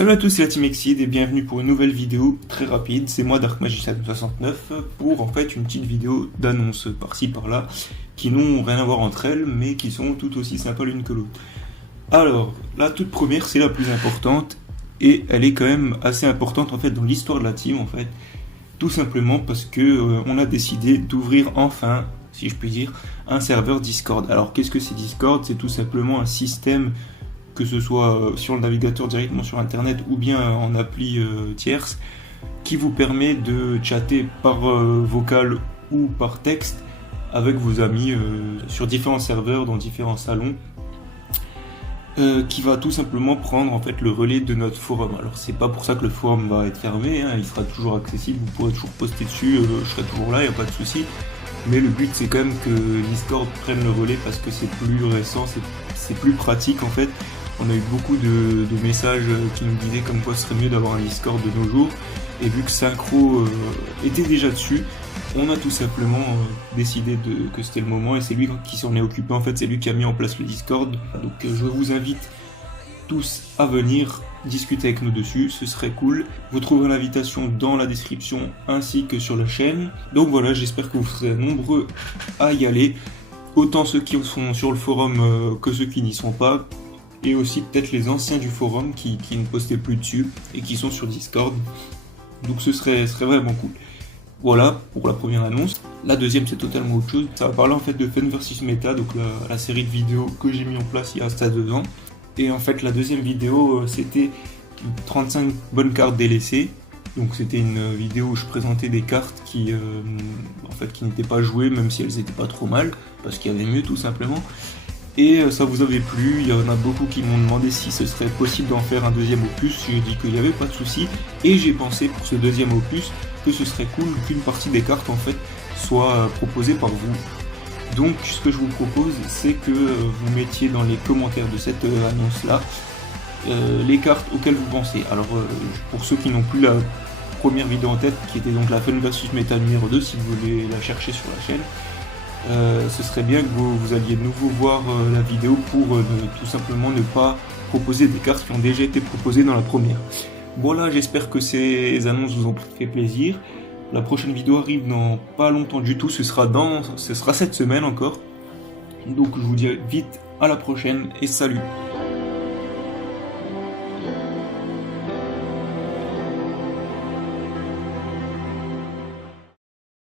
Salut à tous, c'est la Team Exceed et bienvenue pour une nouvelle vidéo très rapide. C'est moi Dark Magician 69 pour en fait une petite vidéo d'annonce par-ci par-là qui n'ont rien à voir entre elles mais qui sont tout aussi sympas l'une que l'autre. Alors, la toute première c'est la plus importante et elle est quand même assez importante en fait dans l'histoire de la team en fait. Tout simplement parce que on a décidé d'ouvrir enfin, si je puis dire, un serveur Discord. Alors qu'est-ce que c'est Discord? C'est tout simplement un système, que ce soit sur le navigateur directement sur internet ou bien en appli tierce, qui vous permet de chatter par vocal ou par texte avec vos amis sur différents serveurs, dans différents salons, qui va tout simplement prendre en fait le relais de notre forum. Alors c'est pas pour ça que le forum va être fermé, hein, il sera toujours accessible, vous pourrez toujours poster dessus, je serai toujours là, il n'y a pas de souci. Mais le but c'est quand même que Discord prenne le relais parce que c'est plus récent, c'est plus pratique en fait. On a eu beaucoup de messages qui nous disaient comme quoi ce serait mieux d'avoir un Discord de nos jours. Et vu que Synchro était déjà dessus, on a tout simplement décidé que c'était le moment et c'est lui qui s'en est occupé. En fait, c'est lui qui a mis en place le Discord. Donc je vous invite tous à venir discuter avec nous dessus, ce serait cool. Vous trouverez l'invitation dans la description ainsi que sur la chaîne. Donc voilà, j'espère que vous serez nombreux à y aller. Autant ceux qui sont sur le forum que ceux qui n'y sont pas. Et aussi peut-être les anciens du forum qui ne postaient plus dessus et qui sont sur Discord. Donc ce serait vraiment cool. Voilà pour la première annonce. La deuxième c'est totalement autre chose. Ça va parler en fait de Fun vs Meta, donc la série de vidéos que j'ai mis en place il y a ça 2 ans. Et en fait la deuxième vidéo c'était 35 bonnes cartes délaissées. Donc c'était une vidéo où je présentais des cartes qui n'étaient pas jouées même si elles étaient pas trop mal, parce qu'il y avait mieux tout simplement. Et ça vous avait plu, il y en a beaucoup qui m'ont demandé si ce serait possible d'en faire un deuxième opus, j'ai dit qu'il n'y avait pas de souci, et j'ai pensé pour ce deuxième opus que ce serait cool qu'une partie des cartes en fait soit proposée par vous. Donc ce que je vous propose c'est que vous mettiez dans les commentaires de cette annonce là les cartes auxquelles vous pensez. Alors pour ceux qui n'ont plus la première vidéo en tête, qui était donc la Fun vs Meta numéro 2, si vous voulez la chercher sur la chaîne, ce serait bien que vous alliez de nouveau voir la vidéo pour tout simplement ne pas proposer des cartes qui ont déjà été proposées dans la première. Voilà, j'espère que ces annonces vous ont fait plaisir. La prochaine vidéo arrive dans pas longtemps du tout, ce sera cette semaine encore. Donc je vous dis vite à la prochaine et salut.